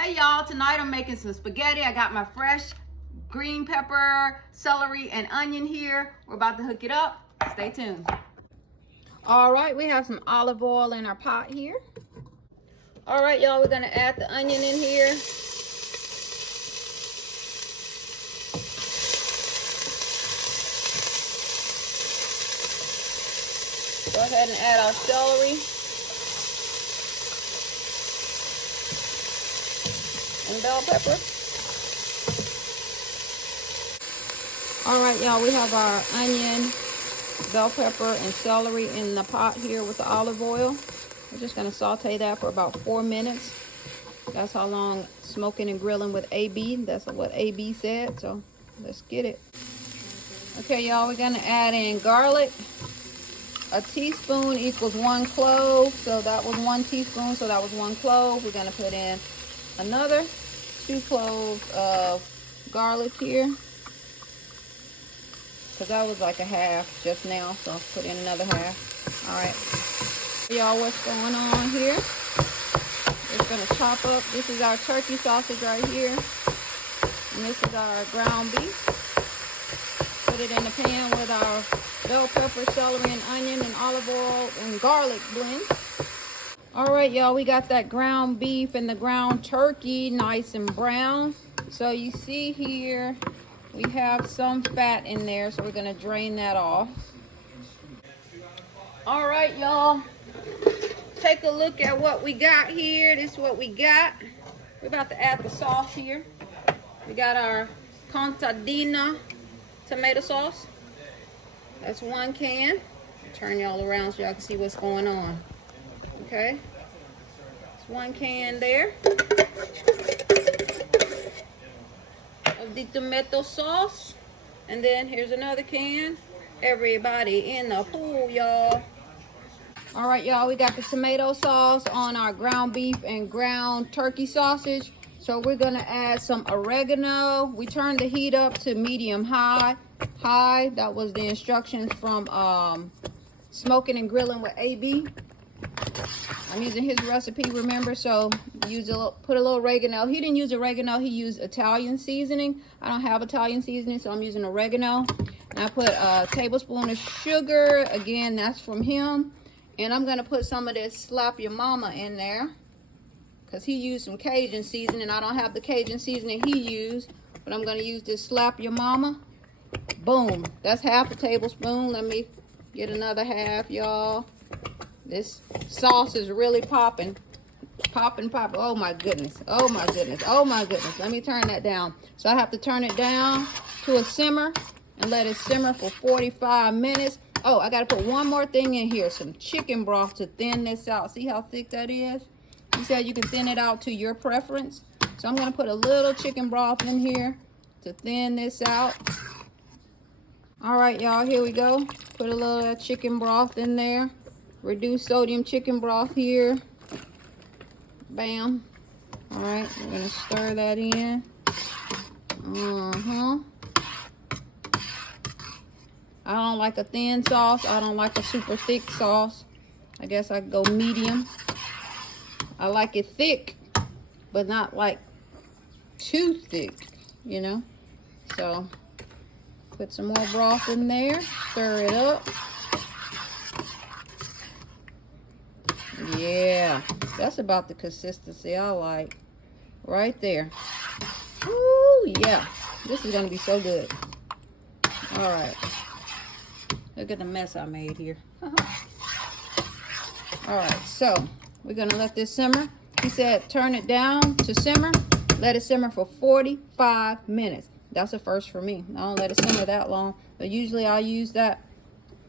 Hey y'all, tonight I'm making some spaghetti. I got my fresh green pepper, celery, and onion here. We're about to hook it up. Stay tuned. All right, we have some olive oil in our pot here. All right, y'all, we're gonna add the onion in here. Go ahead and add our celery. And bell pepper. All right, y'all, we have our onion, bell pepper, and celery in the pot here with the olive oil. We're just gonna saute that for about 4 minutes. That's how long smoking and grilling with AB. That's what AB said, so let's get it. Okay, y'all, we're gonna add in garlic. A teaspoon equals 1 clove, so that was 1 teaspoon, so that was 1 clove. We're gonna put in another 2 cloves of garlic here, because that was like a half just now, so I'll put in another half. All right, y'all, what's going on here? We're gonna chop up. This is our turkey sausage right here, and this is our ground beef. Put it in the pan with our bell pepper, celery, and onion, and olive oil and garlic blend. All right, y'all, we got that ground beef and the ground turkey nice and brown. So you see here, we have some fat in there, so we're gonna drain that off. All right, y'all, take a look at what we got here. This is what we got. We're about to add the sauce here. We got our contadina tomato sauce. That's 1 can. Turn y'all around so y'all can see what's going on. Okay, it's 1 can there of the tomato sauce, and then here's another can. Everybody in the pool, y'all. All right, y'all, we got the tomato sauce on our ground beef and ground turkey sausage. So we're gonna add some oregano. We turned the heat up to medium high. That was the instructions from smoking and grilling with AB. I'm using his recipe, remember, so put a little oregano. He didn't use oregano, he used Italian seasoning. I don't have Italian seasoning, so I'm using oregano. And I put a tablespoon of sugar. Again, that's from him. And I'm gonna put some of this Slap Your Mama in there, because he used some Cajun seasoning. I don't have the Cajun seasoning he used, but I'm gonna use this Slap Your Mama. Boom, that's half a tablespoon. Let me get another half, y'all. This sauce is really popping. Oh my goodness, oh my goodness, oh my goodness. Let me turn that down. So I have to turn it down to a simmer and let it simmer for 45 minutes. Oh, I gotta put one more thing in here, some chicken broth to thin this out. See how thick that is? He said you can thin it out to your preference. So I'm gonna put a little chicken broth in here to thin this out. All right, y'all, here we go. Put a little chicken broth in there. Reduced sodium chicken broth here. Bam. All right, we're gonna stir that in. I don't like a thin sauce. I don't like a super thick sauce. I guess I could go medium. I like it thick, but not like too thick, you know? So put some more broth in there, stir it up. Yeah, that's about the consistency I like. Right there. Ooh, yeah. This is gonna be so good. All right. Look at the mess I made here. All right, so we're gonna let this simmer. He said turn it down to simmer. Let it simmer for 45 minutes. That's a first for me. I don't let it simmer that long, but usually I use that.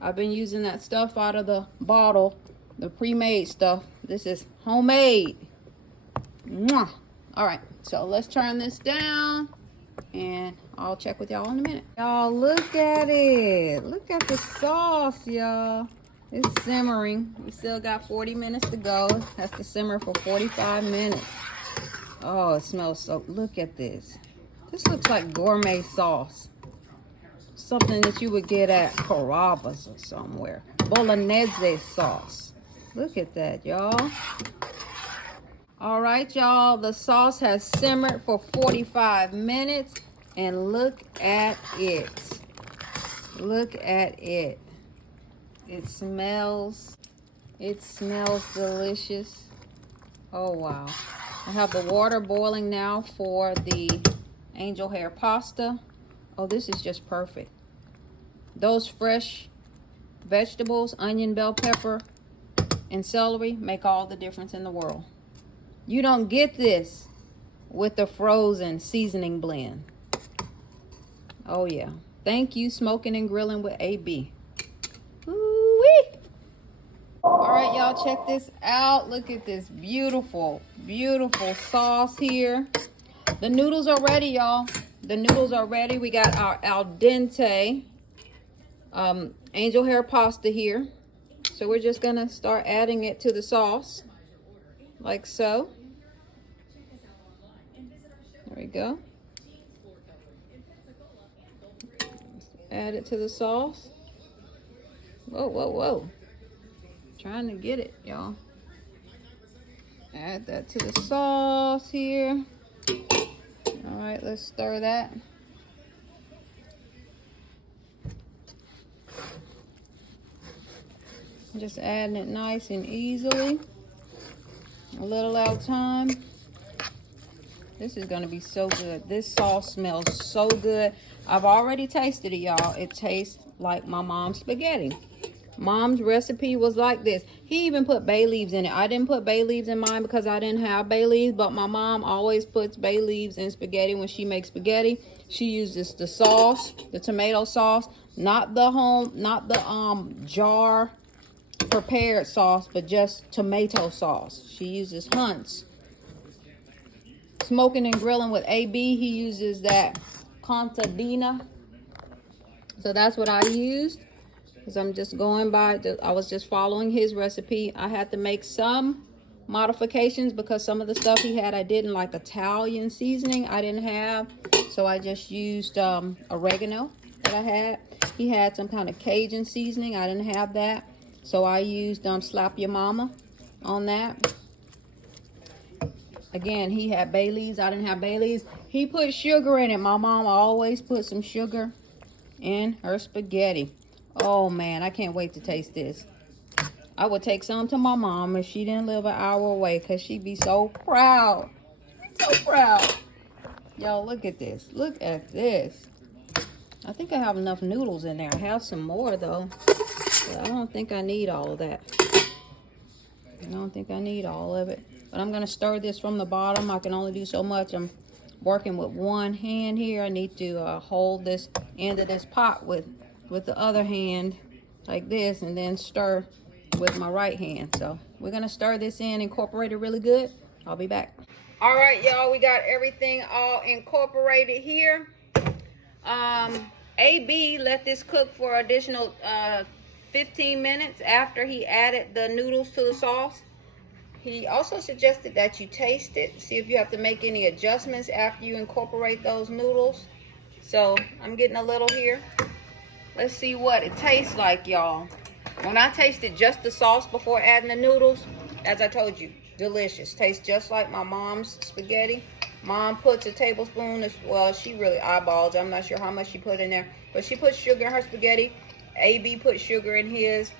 I've been using that stuff out of the bottle, the pre-made stuff. This is homemade. Mwah. All right, so let's turn this down and I'll check with y'all in a minute. Y'all, look at it. Look at the sauce, y'all. It's simmering. We still got 40 minutes to go. It has to simmer for 45 minutes. Oh, it smells so, look at this. This looks like gourmet sauce. Something that you would get at Carrabba's or somewhere. Bolognese sauce. Look at that, y'all. All right, y'all. The sauce has simmered for 45 minutes. And look at it. Look at it. It smells delicious. Oh, wow. I have the water boiling now for the angel hair pasta. Oh, this is just perfect. Those fresh vegetables, onion, bell pepper, and celery make all the difference in the world. You don't get this with the frozen seasoning blend. Oh, yeah. Thank you, Smoking and Grilling with AB. Ooh-wee. All right, y'all, check this out. Look at this beautiful, beautiful sauce here. The noodles are ready, y'all. The noodles are ready. We got our al dente angel hair pasta here. So we're just gonna start adding it to the sauce, like so. There we go. Add it to the sauce. Whoa, whoa, whoa. Trying to get it, y'all. Add that to the sauce here. All right, let's stir that. Just adding it nice and easily. A little at a time. This is gonna be so good. This sauce smells so good. I've already tasted it, y'all. It tastes like my mom's spaghetti. Mom's recipe was like this. He even put bay leaves in it. I didn't put bay leaves in mine because I didn't have bay leaves, but my mom always puts bay leaves in spaghetti when she makes spaghetti. She uses the sauce, the tomato sauce, not the jar prepared sauce, but just tomato sauce. She uses Hunt's. Smoking and Grilling with AB, he uses that contadina. So that's what I used. Because I'm just going by, I was just following his recipe. I had to make some modifications because some of the stuff he had I didn't, like Italian seasoning I didn't have. So I just used oregano that I had. He had some kind of Cajun seasoning. I didn't have that. So I used Slap Your Mama on that. Again, he had bay leaves. I didn't have bay leaves. He put sugar in it. My mom always put some sugar in her spaghetti. Oh, man, I can't wait to taste this. I would take some to my mom if she didn't live an hour away because she'd be so proud. So proud. Y'all, look at this. Look at this. I think I have enough noodles in there. I have some more, though. But I don't think I need all of that. I don't think I need all of it. But I'm going to stir this from the bottom. I can only do so much. I'm working with one hand here. I need to hold this end of this pot with the other hand like this and then stir with my right hand. So we're going to stir this in, incorporate it really good. I'll be back. All right, y'all. We got everything all incorporated here. AB let this cook for additional 15 minutes after he added the noodles to the sauce. He also suggested that you taste it, see if you have to make any adjustments after you incorporate those noodles. So I'm getting a little here. Let's see what it tastes like, y'all. When I tasted just the sauce before adding the noodles, as I told you, delicious. Tastes just like my mom's spaghetti. Mom puts a tablespoon, well, she really eyeballs. I'm not sure how much she put in there, but she puts sugar in her spaghetti. AB put sugar in his.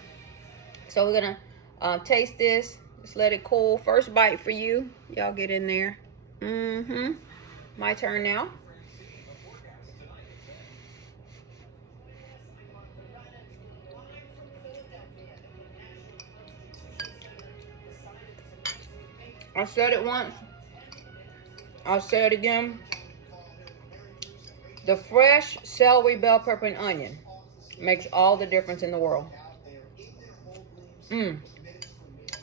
So we're gonna taste this. Just let it cool. First bite for you. Y'all get in there. My turn now. I said it once. I'll say it again. The fresh celery, bell pepper, and onion makes all the difference in the world.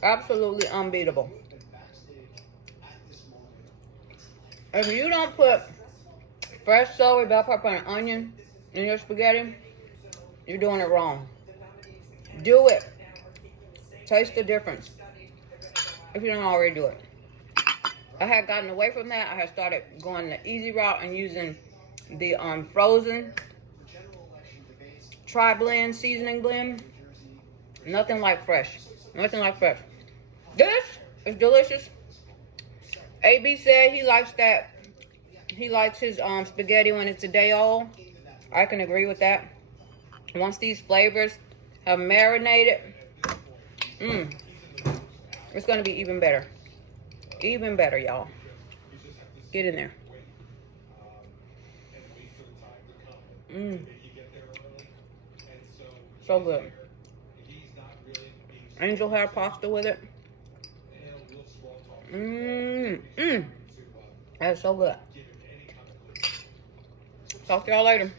Absolutely unbeatable. If you don't put fresh celery, bell pepper, and onion in your spaghetti, you're doing it wrong. Do it. Taste the difference if you don't already do it. I had gotten away from that. I had started going the easy route and using the frozen tri-blend seasoning blend. Nothing like fresh. Nothing like fresh. This is delicious. AB said he likes that. He likes his spaghetti when it's a day old. I can agree with that. Once these flavors have marinated, it's gonna be even better. Even better, y'all. Get in there. So good. Angel hair pasta with it. That's so good. Talk to y'all later.